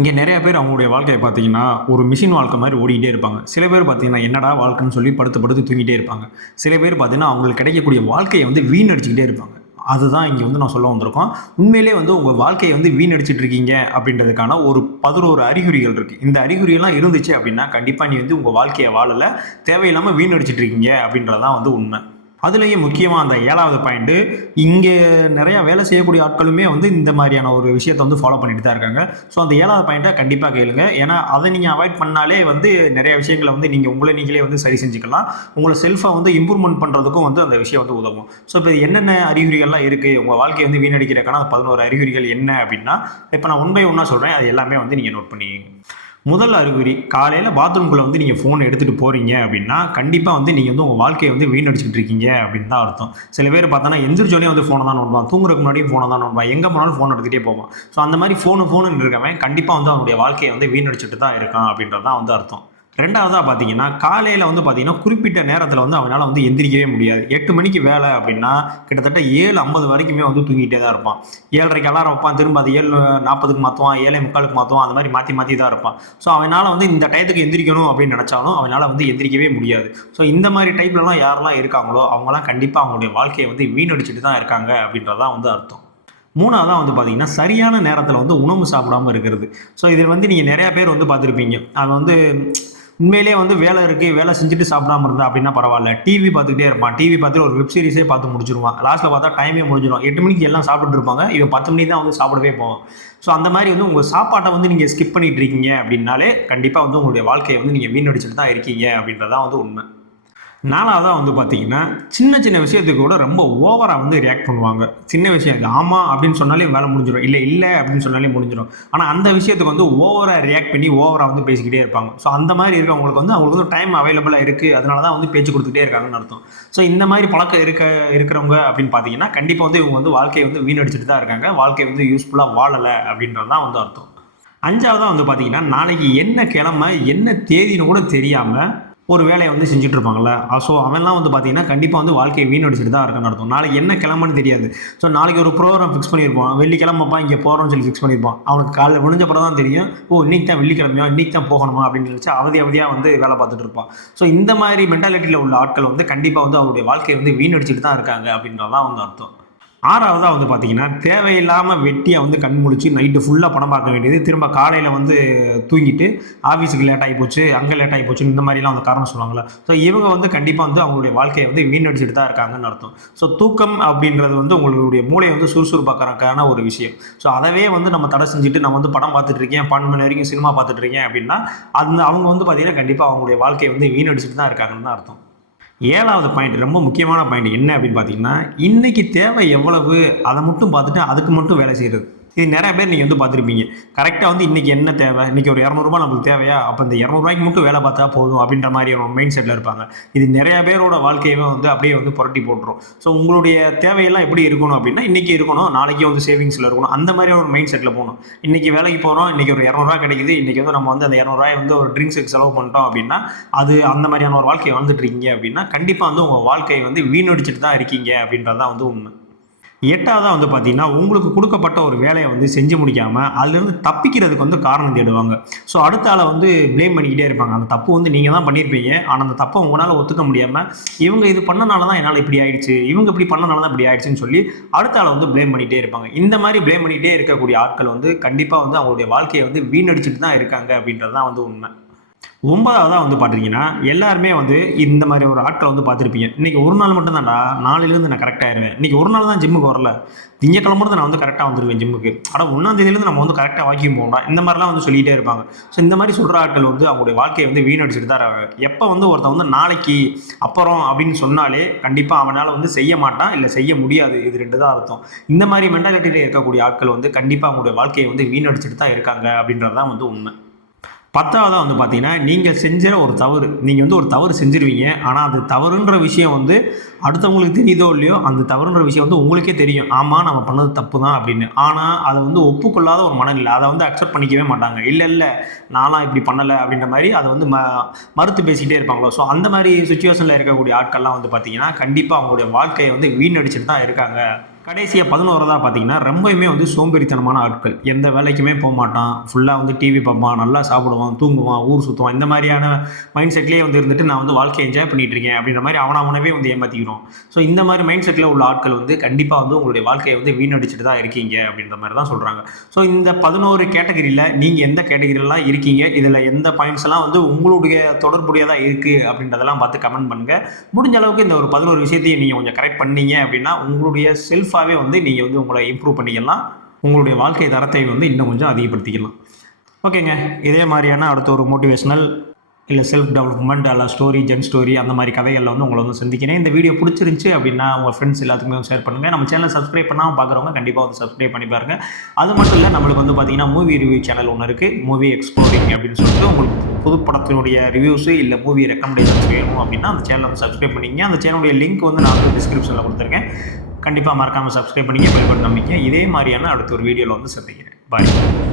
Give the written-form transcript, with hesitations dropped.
இங்கே நிறைய பேர் அவங்களுடைய வாழ்க்கையை பார்த்தீங்கன்னா, ஒரு மிஷின் வாழ்க்கை மாரி ஓடிக்கிட்டே இருப்பாங்க. சில பேர் பார்த்தீங்கன்னா, என்னடா வாழ்க்கைன்னு சொல்லி படுத்து படுத்து தூங்கிட்டே இருப்பாங்க. சில பேர் பார்த்தீங்கன்னா, அவங்களுக்கு கிடைக்கக்கூடிய வாழ்க்கைய வீணடிச்சுக்கிட்டே இருப்பாங்க. அதுதான் இங்க நான் சொல்ல வந்திருக்கோம். உண்மையிலேயே உங்க வாழ்க்கைய வீணடிச்சுட்டு இருக்கீங்க அப்படின்றதுக்கான ஒரு 11 அறிகுறிகள் இருக்கு. இந்த அறிகுறியெல்லாம் இருந்துச்சு அப்படின்னா, கண்டிப்பா நீ உங்க வாழ்க்கைய வாழல. தேவையில்லாம வீணடிச்சுட்டு இருக்கீங்க அப்படின்றது தான் உண்மை. அதுலயும் முக்கியமா அந்த 7வது பாயிண்ட், இங்க நிறைய வேலை செய்யக்கூடிய ஆட்களுமே இந்த மாதிரியான ஒரு விஷயத்த ஃபாலோ பண்ணிட்டு தான் இருக்காங்க. ஸோ அந்த 7வது பாயிண்ட்ட கண்டிப்பா கேளுங்க. ஏன்னா அதை நீங்க அவாய்ட் பண்ணாலே நிறைய விஷயங்கள நீங்க உங்களை நீங்களே சரி செஞ்சுக்கலாம். உங்கள செல்ஃபா இம்ப்ரூவ்மெண்ட் பண்றதுக்கும் அந்த விஷயம் உதவும். ஸோ இப்போ என்னென்ன அறிகுறிகள்லாம் இருக்கு, உங்க வாழ்க்கைய வீணடிக்கிறதுக்கான 11 அறிகுறிகள் என்ன அப்படின்னா, இப்போ நான் ஒன் பை ஒன்னா சொல்றேன். அது எல்லாமே நீங்க நோட் பண்ணிக்கங்க. முதல் அறிகுறி, காலையில் பாத்ரூம்குள்ளே நீங்கள் ஃபோன் எடுத்துகிட்டு போகிறீங்க அப்படின்னா கண்டிப்பாக நீங்கள் உங்கள் வாழ்க்கையை வீணடிச்சுட்டு இருக்கீங்க அப்படின்னு தான் அர்த்தம். சில பேர் பார்த்தோன்னா எந்திரிச்சோடனே ஃபோனை தான் நோண்டுவான், தூங்குறதுக்கு முன்னாடியும் ஃபோனை தான் நோண்டுவான், எங்கே போனாலும் ஃபோன் எடுத்துகிட்டே போவான். ஸோ அந்த மாதிரி ஃபோனுன்னு இருக்கவன் கண்டிப்பாக அவனுடைய வாழ்க்கையை வீணடிச்சுட்டு தான் இருக்கான் அப்படின்றது தான் அர்த்தம். ரெண்டாவதாக பார்த்தீங்கன்னா, காலையில் பார்த்தீங்கன்னா குறிப்பிட்ட நேரத்தில் அவனால் எந்திரிக்கவே முடியாது. 8 மணிக்கு வேலை அப்படின்னா கிட்டத்தட்ட 7:50 வரைக்குமே தூங்கிட்டே தான் இருப்பான். 7:30க்கு அலாரம் வைப்பான், திரும்ப அது 7:40க்கு மாற்றுவான், 7:45க்கு மாற்றுவான், அந்த மாதிரி மாற்றி தான் இருப்பான். ஸோ அவனால் இந்த டயத்துக்கு எந்திரிக்கணும் அப்படின்னு நினச்சாலும் அவனால் எந்திரிக்கவே முடியாது. ஸோ இந்த மாதிரி டைப்லலாம் யாரெல்லாம் இருக்காங்களோ அவங்களாம் கண்டிப்பாக அவங்களுடைய வாழ்க்கையை வீணடிச்சுட்டு தான் இருக்காங்க அப்படின்றதான் அர்த்தம். மூணாவதாக பார்த்தீங்கன்னா, சரியான நேரத்தில் உணவு சாப்பிடாமல் இருக்கிறது. ஸோ இதில் நீங்கள் நிறையா பேர் பார்த்துருப்பீங்க. அவன் உண்மையிலே வேலை இருக்குது, வேலை செஞ்சுட்டு சாப்பிடாம இருந்தா அப்படின்னா பரவாயில்ல. டிவி பார்த்துக்கிட்டே இருப்பான். டிவி பார்த்துட்டு ஒரு வெப் சீரிஸே பார்த்து முடிச்சிருவான். லாஸ்ட்டில் பார்த்தா டைமே முடிஞ்சிடும். 8 மணிக்கு எல்லாம் சாப்பிட்டுட்டு இருப்பாங்க. இவன் 10 மணிக்கு தான் சாப்பிடவே போவான். ஸோ அந்த மாதிரி உங்கள் சாப்பாட்டை நீங்கள் ஸ்கிப் பண்ணிட்டு இருக்கீங்க அப்படின்னாலே கண்டிப்பாக உங்களுடைய வாழ்க்கையை நீங்கள் வீணடிச்சுட்டு தான் இருக்கீங்க அப்படின்றதான் உண்மை. நாலாவதாக பார்த்தீங்கன்னா, சின்ன சின்ன விஷயத்துக்கு கூட ரொம்ப ஓவராக ரியாக்ட் பண்ணுவாங்க. சின்ன விஷயம் இது ஆமாம் அப்படின்னு சொன்னாலே வேலை முடிஞ்சிடும், இல்லை அப்படின்னு சொன்னாலே முடிஞ்சிடும். ஆனால் அந்த விஷயத்துக்கு ஓவராக ரியாக்ட் பண்ணி ஓவராக பேசிக்கிட்டே இருப்பாங்க. ஸோ அந்த மாதிரி இருக்கவங்களுக்கு அவங்களுக்கு டைம் அவைலபிளாக இருக்குது, அதனால தான் பேச்சு கொடுத்துட்டே இருக்காங்கன்னு அர்த்தம். ஸோ இந்த மாதிரி பழக்கம் இருக்கிறவங்க அப்படின்னு பார்த்தீங்கன்னா கண்டிப்பாக இவங்க வாழ்க்கையை வீணடிச்சுட்டு தான் இருக்காங்க. வாழ்க்கை யூஸ்ஃபுல்லாக வாழலை அப்படின்றது தான் அர்த்தம். அஞ்சாவதாக பார்த்தீங்கன்னா, நாளைக்கு என்ன கிழமை என்ன தேதின்னு கூட தெரியாமல் ஒரு வேலையை செஞ்சுட்டு இருப்பாங்கல்ல. ஸோ அவன்லாம் பார்த்தீங்கன்னா கண்டிப்பாக வாழ்க்கையை வீணடிச்சுட்டு தான் இருக்குன்னு அர்த்தம். நாளைக்கு என்ன கிளம்புன்னு தெரியாது. ஸோ நாளைக்கு ஒரு ப்ரோக்ராம் ஃபிக்ஸ் பண்ணியிருப்பான், வெள்ளிக்கிழமைப்பா இங்கே போகிறோம்னு சொல்லி ஃபிக்ஸ் பண்ணியிருப்பான். அவனுக்கு காலையில் விழுந்தப்பறம் தான் தெரியும், இன்னைக்கு தான் வெள்ளிக்கிழமையா, இன்னைக்கு தான் போகணுமா அப்படின்னு நினச்சி அவதியாக வேலை பார்த்துட்டு இருப்பான். ஸோ இந்த மாதிரி மென்டாலிட்டியில் உள்ள ஆட்கள் கண்டிப்பாக அவருடைய வாழ்க்கையை வீணடிச்சுட்டு தான் இருக்காங்க அப்படின்றதான் அர்த்தம். ஆறாவதாக பார்த்தீங்கன்னா, தேவையில்லாமல் வெட்டியாக கண் முழிச்சு நைட்டு ஃபுல்லாக படம் பார்க்க வேண்டியது, திரும்ப காலையில் தூங்கிட்டு ஆஃபீஸுக்கு லேட் ஆகி போச்சு, அங்கே லேட் ஆகி போச்சுன்னு இந்த மாதிரிலாம் காரணம் சொல்லுவாங்கள்ல. ஸோ இவங்க கண்டிப்பாக அவங்களுடைய வாழ்க்கையை வீணடிச்சுட்டு தான் இருக்காங்கன்னு அர்த்தம். ஸோ தூக்கம் அப்படின்றது உங்களுடைய மூளையை சுறுசுறுப்பாக்கிறதுக்கான ஒரு விஷயம். ஸோ அதவே நம்ம தடை செஞ்சுட்டு நான் படம் பார்த்துட்டு இருக்கேன், 12 மணி வரைக்கும் சினிமா பார்த்துட்டு இருக்கேன் அப்படின்னா அவங்க பார்த்தீங்கன்னா கண்டிப்பாக அவங்களுடைய வாழ்க்கையை வீணடிச்சுட்டு தான் இருக்காங்கன்னு தான் அர்த்தம். 7வது பாயிண்ட், ரொம்ப முக்கியமான பாயிண்ட் என்ன அப்படின்னு பார்த்தீங்கன்னா, இன்னைக்கு தேவை எவ்வளவு அதை மட்டும் பார்த்துட்டு அதுக்கு மட்டும் வேலை செய்கிறது. இது நிறைய பேர் நீங்கள் பார்த்துருப்பீங்க. கரெக்டாக இன்றைக்கி என்ன தேவை, இன்றைக்கி ஒரு 200 நம்மளுக்கு தேவையா, அப்போ இந்த 200 மட்டும் வேலை பார்த்தா போதும் அப்படின்ற மாதிரி ஒரு மைண்ட் செட்டில் இருப்பாங்க. இது நிறைய பேரோட வாழ்க்கையவே அப்படியே புரட்டி போட்டுரும். ஸோ உங்களுடைய தேவையெல்லாம் எப்படி இருக்கணும் அப்படின்னா, இன்றைக்கி இருக்கணும், நாளைக்கு சேவிங்ஸில் இருக்கணும், அந்த மாதிரியான ஒரு மைண்ட் செட்டில் போகணும். இன்றைக்கி வேலைக்கு போகிறோம், இன்றைக்கி ஒரு 200 கிடைக்குது, இன்றைக்கி நம்ம அந்த 200 ஒரு ட்ரிங்க்ஸுக்கு செலவு பண்ணிட்டோம் அப்படின்னா, அது அந்த மாதிரியான ஒரு வாழ்க்கையை வாழ்ந்துட்டு இருக்கீங்க அப்படின்னா கண்டிப்பாக உங்கள் வாழ்க்கையை வீணடிச்சுட்டு தான் இருக்கீங்க அப்படின்றது தான் உண்மை. 8வது பார்த்தீங்கன்னா, உங்களுக்கு கொடுக்கப்பட்ட ஒரு வேலையை செஞ்சு முடிக்காமல் அதுலேருந்து தப்பிக்கிறதுக்கு காரணம் தேடுவாங்க. ஸோ அடுத்த ஆளை ப்ளேம் பண்ணிக்கிட்டே இருப்பாங்க. அந்த தப்பு நீங்கள் தான் பண்ணியிருப்பீங்க, ஆனால் அந்த தப்பை உங்களால் ஒத்துக்க முடியாமல் இவங்க இது பண்ணனால தான் என்னால் இப்படி ஆயிடுச்சு, இவங்க இப்படி பண்ணனால தான் இப்படி ஆயிடுச்சுன்னு சொல்லி அடுத்த ஆளை ப்ளேம் பண்ணிகிட்டே இருப்பாங்க. இந்த மாதிரி ப்ளேம் பண்ணிகிட்டே இருக்கக்கூடிய ஆட்கள் கண்டிப்பாக அவங்களுடைய வாழ்க்கையை வீணடிச்சுட்டு தான் இருக்காங்க அப்படின்றது தான் உண்மை. 9வதாக பார்த்தீங்கன்னா, எல்லாருமே இந்த மாதிரி ஒரு ஆட்களை பார்த்துருப்பீங்க. இன்றைக்கி ஒரு நாள் மட்டும் தான்டா, நாளையிலேருந்து நான் கரெக்டாக ஆயிடுவேன், இன்றைக்கி ஒரு நாள் தான் ஜிம்முக்கு வரல, திங்கக்கிழமை நான் கரெக்டாக வந்துடுவேன் ஜிம்முக்கு, ஆனால் 1ஆம் தேதியிலேருந்து நம்ம கரெக்டாக வாக்கிங் போகணும், இந்த மாதிரிலாம் சொல்லிகிட்டே இருப்பாங்க. ஸோ இந்த மாதிரி சொல்கிற ஆட்கள் அவங்களுடைய வாழ்க்கையை வீணடிச்சுட்டு தான் இருக்காங்க. எப்போ ஒருத்தன் நாளைக்கு அப்புறம் அப்படின்னு சொன்னாலே கண்டிப்பாக அவனால் செய்ய மாட்டான், இல்லை செய்ய முடியாது, இது 2 தான் அர்த்தம். இந்த மாதிரி மென்டாலிட்டியில் இருக்கக்கூடிய ஆட்கள் கண்டிப்பாக அவங்களுடைய வாழ்க்கையை வீணடிச்சுட்டு தான் இருக்காங்க அப்படின்றது தான் உண்மை. 10வதாக பார்த்தீங்கன்னா, நீங்கள் செஞ்ச ஒரு தவறு, நீங்கள் ஒரு தவறு செஞ்சிருவீங்க, ஆனால் அது தவறுன்ற விஷயம் அடுத்தவங்களுக்கு தெரியுதோ இல்லையோ, அந்த தவறுன்ற விஷயம் உங்களுக்கே தெரியும், ஆமாம் நம்ம பண்ணது தப்பு தான் அப்படின்னு. ஆனால் அதை ஒப்புக்கொள்ளாத ஒரு மனநிலை, அதை அக்செப்ட் பண்ணிக்கவே மாட்டாங்க. இல்லை நான்லாம் இப்படி பண்ணலை அப்படின்ற மாதிரி அதை மறுத்து பேசிக்கிட்டே இருப்பாங்களோ. ஸோ அந்த மாதிரி சுச்சுவேஷனில் இருக்கக்கூடிய ஆட்கள்லாம் பார்த்தீங்கன்னா கண்டிப்பாக அவங்களுடைய வாழ்க்கையை வீணடிச்சுட்டு தான் இருக்காங்க கடைசியாக 11 பார்த்தீங்கன்னா ரொம்பவுமே வந்து சோம்பேறித்தனமான ஆட்கள். எந்த வேலைக்குமே போமாட்டான். ஃபுல்லாக வந்து டிவி பார்ப்பான், நல்லா சாப்பிடுவான், தூங்குவான், ஊர் சுத்துவான். இந்த மாதிரியான மைண்ட் செட்லேயே வந்து இருந்துட்டு நான் வந்து வாழ்க்கைய என்ஜாய் பண்ணிட்டு இருக்கேன் அப்படின்ற மாதிரி அவனவே வந்து ஏமாத்திக்கிறோம். ஸோ இந்த மாதிரி மைண்ட் செட்டில் உள்ள ஆட்கள் வந்து கண்டிப்பாக வந்து உங்களுடைய வாழ்க்கையை வந்து வீணடிச்சுட்டு தான் இருக்கீங்க அப்படின்ற மாதிரி தான் சொல்கிறாங்க. ஸோ இந்த 11 கேட்டகரியில் நீங்கள் எந்த கேட்டகரியிலலாம் இருக்கீங்க, இதில் எந்த பாயிண்ட்ஸ் எல்லாம் வந்து உங்களுடைய தொடர்புடையதாக இருக்குது அப்படின்றதெல்லாம் பார்த்து கமெண்ட் பண்ணுங்கள். முடிஞ்ச அளவுக்கு இந்த ஒரு 11 விஷயத்தையும் நீங்கள் கொஞ்சம் கரெக்ட் பண்ணீங்க அப்படின்னா உங்களுடைய செல்ஃபாகவே வந்து நீங்கள் வந்து உங்களை இம்ப்ரூவ் பண்ணிக்கலாம். உங்களுடைய வாழ்க்கை தரத்தை வந்து இன்னும் கொஞ்சம் அதிகப்படுத்திக்கலாம். ஓகேங்க. இதே மாதிரியான அடுத்த ஒரு மோட்டிவேஷனல் இல்லை செல்ஃப் டெவலப்மெண்ட் அல்ல ஸ்டோரி, ஜென் ஸ்டோரி அந்த மாதிரி கதைகளில் வந்து உங்களை வந்து சந்திக்கிறேன். இந்த வீடியோ பிடிச்சிருந்துச்சி அப்படின்னா உங்கள் ஃப்ரெண்ட்ஸ் எல்லாத்துக்குமே ஷேர் பண்ணுங்கள். நம்ம சேனலை சப்ஸ்கிரைப் பண்ணாமல் பார்க்குறவங்க கண்டிப்பாக வந்து சப்ஸ்கிரைப் பண்ணி பாருங்கள். அது மட்டும் இல்லை, நம்மளுக்கு வந்து பார்த்தீங்கன்னா மூவி ரிவ்யூ சேனல் ஒன்று இருக்குது, மூவி எக்ஸ்ப்ளோரிங் அப்படின்னு சொல்லிட்டு. உங்களுக்கு புது படத்தினுடைய ரிவ்யூஸு இல்லை மூவி ரெக்கமெண்டேஷன்ஸ் வேணும் அப்படின்னா அந்த சேனலை வந்து சப்ஸ்கிரைப் பண்ணிங்க. அந்த சேனலுடைய லிங்க் வந்து நான் வந்து டிஸ்கிரிப்ஷனில் கொடுத்துருக்கேன். கண்டிப்பாக மறக்காமல் சப்ஸ்கிரைப் பண்ணிங்க, பெல் பட்டன் அமைங்க. இதே மாதிரியான அடுத்த ஒரு வீடியோவில் வந்து சந்திக்கிறேன். பாய்.